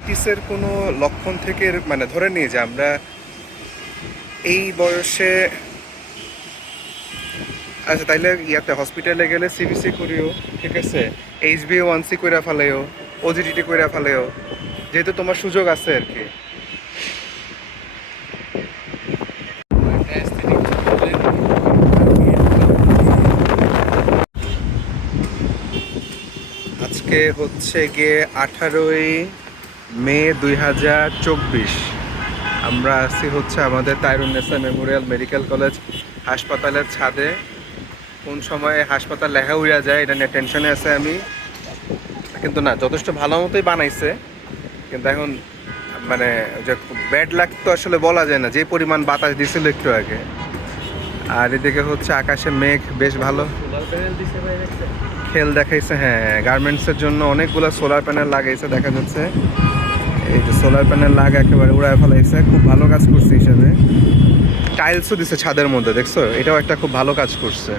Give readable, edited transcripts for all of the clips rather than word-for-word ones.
ডায়াবেটিসের কোনো লক্ষণ থেকে মানে ধরে নিয়ে যে আমরা এই বয়সে, আচ্ছা তাইলে ইয়াতে হসপিটালে গেলে সিবিসি করিও, ঠিক আছে, HbA1c কইরা ফেলাইও, ওজিডিটি কইরা ফেলাইও, যেহেতু তোমার সুযোগ আছে আর কি। আজকে হচ্ছে গিয়ে 18 মে 2024। আমরা আছি হচ্ছে আমাদের তাইরুন্নেসা মেমোরিয়াল মেডিকেল কলেজ হাসপাতালের ছাদে। কোন সময় হাসপাতাল লেখা উড়া যায় এটা নিয়ে টেনশনে আছে আমি, কিন্তু না, যথেষ্ট ভালো মতোই বানাইছে। কিন্তু এখন মানে যে ব্যাড লাক তো আসলে বলা যায় না, যে পরিমাণ বাতাস দিছিল একটু আগে। আর এদিকে হচ্ছে আকাশে মেঘ বেশ ভালো খেল দেখাইছে। হ্যাঁ, গার্মেন্টসের জন্য অনেকগুলো সোলার প্যানেল লাগাইছে দেখা যাচ্ছে। এই যে সোলার প্যানেল লাগা একেবারে উড়ায় ফেলাইছে, খুব ভালো কাজ করছে হিসাবে। টাইলসও দিছে ছাদের মধ্যে, দেখছো, এটাও একটা খুব ভালো কাজ করছে।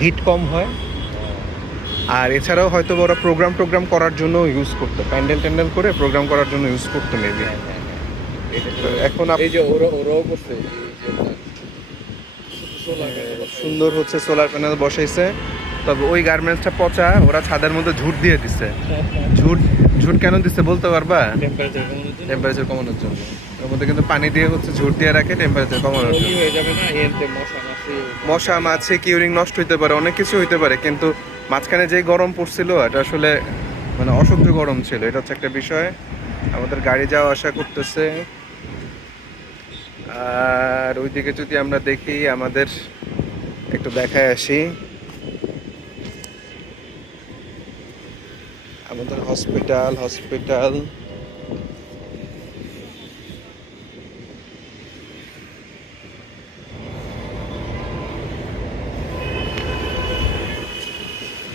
হিট কম হয়। আর এছাড়াও হয়তো ওরা প্রোগ্রাম করার জন্য ইউজ করতো, প্যান্ডেল ট্যান্ডেল করে প্রোগ্রাম করার জন্য ইউজ করতো মেবি। এখন এই যে ওরাও করছে সুন্দর হচ্ছে সোলার প্যানেল বসাইছে। তবে ওই গার্মেন্টসটা পচা, ওরা ছাদের মধ্যে ঝুট দিয়ে দিছে। ঝুট ঝুট কেন দিচ্ছে বলতে পারবা? টেম্পারেচার কমানোর জন্য। ওর মধ্যে কিন্তু পানি দিয়ে হচ্ছে ঝুট দিয়ে রাখে টেম্পারেচার কমানোর জন্য। হয়ে যাবে না, এতে মশা মাছি কিউরিং নষ্ট হইতে পারে, অনেক কিছু হইতে পারে, কিন্তু মাঝখানে যে গরম পড়ছিল এটা আসলে মানে অসহ্য গরম ছিল, এটা হচ্ছে একটা বিষয়। আমাদের গাড়ি যাওয়া আসা করতেছে। আর ওইদিকে যদি আমরা দেখি, আমাদের একটু দেখায় আসি আমাদের হসপিটাল।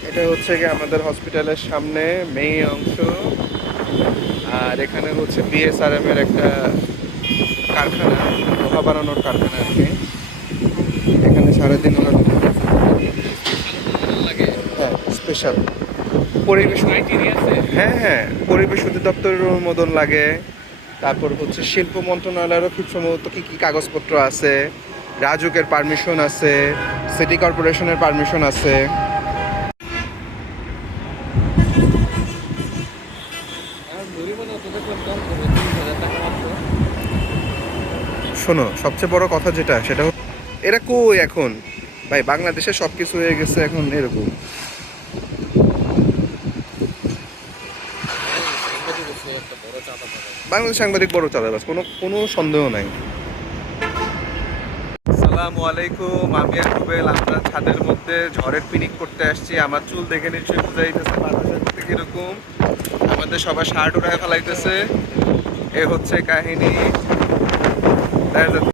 এটা হচ্ছে কি আমাদের হসপিটালের সামনে মেইন অংশ। আর এখানে হচ্ছে BSRM এর একটা কারখানা, লোহা বানানোর কারখানা আর কি। এখানে সারাদিন ওরা হ্যাঁ স্পেশাল পরিবেশ, হ্যাঁ হ্যাঁ, পরিবেশ অধিদপ্তরের অনুমোদন লাগে। তারপর হচ্ছে শিল্প মন্ত্রণালয়েরও খুব সম্ভবত কী কী কাগজপত্র আছে, রাজুকের পারমিশন আছে, সিটি কর্পোরেশনের পারমিশন আছে। শোনো, সবচেয়ে বড় কথা যেটা, সেটা এরা কই এখন ভাই, বাংলাদেশে সব কিছু হয়ে গেছে এখন এরকম। বাংলাদেশ সাংবাদিক বড় চাঁদাবাজ, কোনো কোনো সন্দেহ নাই। আসসালামু আলাইকুম, আমি আর রুবেল, আমরা ছাদের মধ্যে ঝড়ের পিকনিক করতে আসছি। আমার চুল দেখে নিশ্চয়ই বোঝা যাইতেছে বাতাসের থেকে কিরকম। আমাদের সবার শার্ট উড়ায় ফেলাইতেছে, এ হচ্ছে কাহিনী।